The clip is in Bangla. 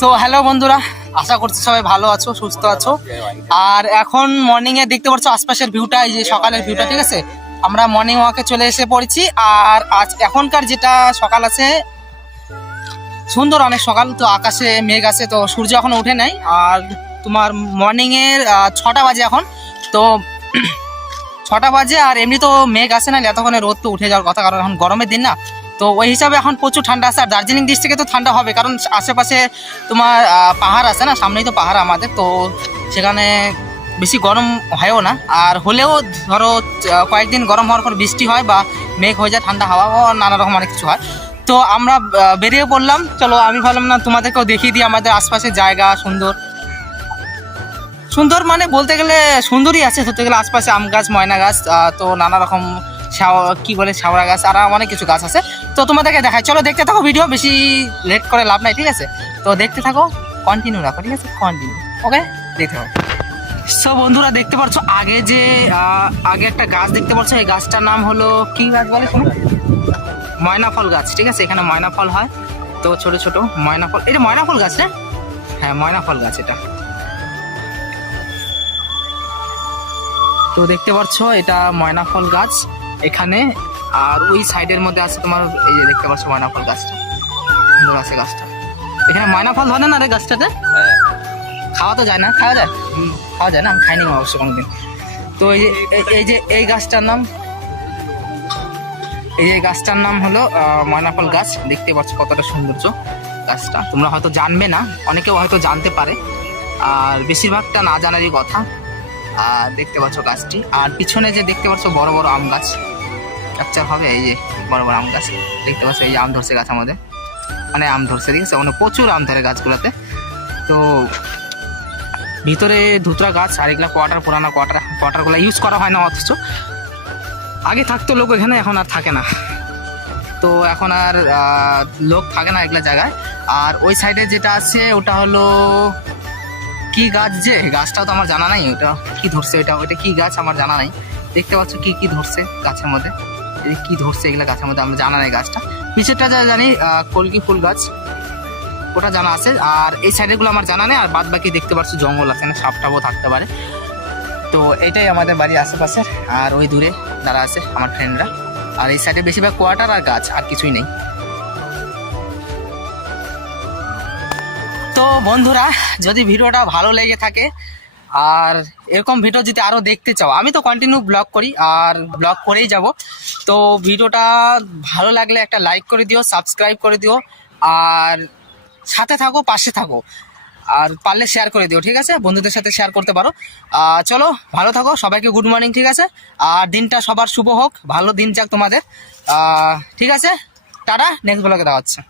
সো হ্যালো বন্ধুরা, আশা করছি সবাই ভালো আছো, সুস্থ আছো। আর এখন মর্নিং এ দেখতে পাচ্ছ আশপাশের ভিউটা এই যে সকালের ভিউটা ঠিক আছে? আমরা মর্নিং ওয়াকে চলে এসে পড়েছি, আর আজ এখনকার যেটা সকাল আছে, সুন্দর অনেক সকাল, তো আকাশে মেঘ আছে, তো সূর্য এখনও উঠে নাই। আর তোমার মর্নিং এর ছটা বাজে এখন, তো ছটা বাজে, আর এমনি তো মেঘ আসে না, এতক্ষণে রোদ তো উঠে যাওয়ার কথা, কারণ এখন গরমের দিন না। তো ওই হিসাবে এখন প্রচুর ঠান্ডা আছে, আর দার্জিলিং ডিস্ট্রিক্টে তো ঠান্ডা হবে, কারণ আশেপাশে তোমার পাহাড় আছে না, সামনেই তো পাহাড় আমাদের, তো সেখানে বেশি গরম হয়ও না। আর হলেও ধরো কয়েকদিন গরম হওয়ার পর বৃষ্টি হয় বা মেঘ হয়ে যায়, ঠান্ডা হাওয়া নানা রকম অনেক কিছু হয়। তো আমরা বেরিয়ে পড়লাম। চলো, আমি ভাবলাম না তোমাদেরকেও দেখিয়ে দিই আমাদের আশপাশের জায়গা, সুন্দর। সুন্দর মানে বলতে গেলে সুন্দরই আছে ধরতে গেলে আশপাশে আম গাছ, ময়না গাছ তো নানা রকম কি বলে শাওড়া গাছ, আর অনেক কিছু গাছ আছে। তো তোমাদেরকে দেখায় চলো দেখতে থাকো ভিডিও, বেশি লেট করে লাভ নাই, ঠিক আছে? তো দেখতে থাকো কন্টিনিউ রাখো, ঠিক আছে? কন্টিনিউ ওকে দেখতে থাকো। সো বন্ধুরা, দেখতে পাচ্ছ আগে যে আগে একটা গাছ দেখতে পাচ্ছ এই গাছটার নাম হলো কি গাছ বলে ময়না ফল গাছ, ঠিক আছে? এখানে ময়না ফল হয়। তো ছোট ছোট ময়না ফল এটা ময়না ফল গাছ না? হ্যাঁ ময়না ফল গাছ এটা। তো দেখতে পাচ্ছ এটা ময়না ফল গাছ। এখানে আর ওই সাইডের মধ্যে আছে তোমার এই যে দেখতে পাচ্ছ ময়না ফল গাছটা। সুন্দর আছে গাছটা। এখানে ময়না ফল ধরে না রে গাছটাতে? খাওয়া তো যায় না খাওয়া যায়? খাওয়া যায় না? আমি খাইনি অবশ্য কোনোদিন। তো এই যে এই- যে এই গাছটার নাম এই যে গাছটার নাম হলো আহ, ময়না ফল গাছ। দেখতে পাচ্ছ কতটা সৌন্দর্য গাছটা। তোমরা হয়তো জানবে না অনেকেও হয়তো জানতে পারে। আর বেশিরভাগটা না জানারই কথা। আর দেখতে পাচ্ছ গাছটি। আর পিছনে যে দেখতে পাচ্ছ বড় বড় আম গাছ ক্যাপচার হবে এই যে বড় বড় আম গাছ। দেখতে পাচ্ছ এই যে আম ধরছে গাছ আমাদের। মানে আম ধরছে, ঠিক আছে? মানে প্রচুর আম ধরে গাছগুলোতে। তো ভিতরে ধুতরা গাছ আর এগুলা কোয়ার্টার পুরানো কোয়ার্টার কোয়ার্টারগুলো ইউজ করা হয় না অথচ। আগে থাকতো লোক এখানে, এখন আর থাকে না। তো এখন আর লোক থাকে না এগুলা জায়গায়। আর ওই সাইডে যেটা আছে, ওটা হলো কি গাছ যে? গাছটাও তো আমার জানা নাই, ওটা কি ধরছে ওটা ওটা কি গাছ আমার জানা নাই। দেখতে পাচ্ছ কি কি ধরছে গাছের মধ্যে? কি ধরছে এগুলা গাছের মধ্যে? আমার জানা নাই গাছটা। পিছেরটা যা জানি কলকি ফুল গাছ। ওটা জানা আছে। আর এই সাইডেরগুলো আমার জানা নেই, আর বাদ বাকি দেখতে পাচ্ছ জঙ্গল আছে, না সাপ টাপও থাকতে পারে। তো এটাই আমাদের বাড়ির আশেপাশে আর ওই দূরে যারা আছে আমার ফ্রেন্ডরা আর এই সাইডে বেশিরভাগ কোয়ার্টার আর গাছ, আর কিছুই নেই। তো বন্ধুরা, যদি ভিডিওটা ভালো লেগে থাকে, আর এরকম ভিডিও যদি আরও দেখতে চাও, আমি তো কন্টিনিউ ব্লগ করি, আর ব্লগ করেই যাব। তো ভিডিওটা ভালো লাগলে একটা লাইক করে দিও সাবস্ক্রাইব করে দিও, আর সাথে থাকো, পাশে থাকো, আর পারলে শেয়ার করে দিও, ঠিক আছে? বন্ধুদের সাথে শেয়ার করতে পারো। চলো, ভালো থাকো, সবাইকে গুড মর্নিং ঠিক আছে? আর দিনটা সবার শুভ হোক, ভালো দিন যাক তোমাদের। ঠিক আছে? টাটা নেক্সট ব্লগে দেওয়া হচ্ছে।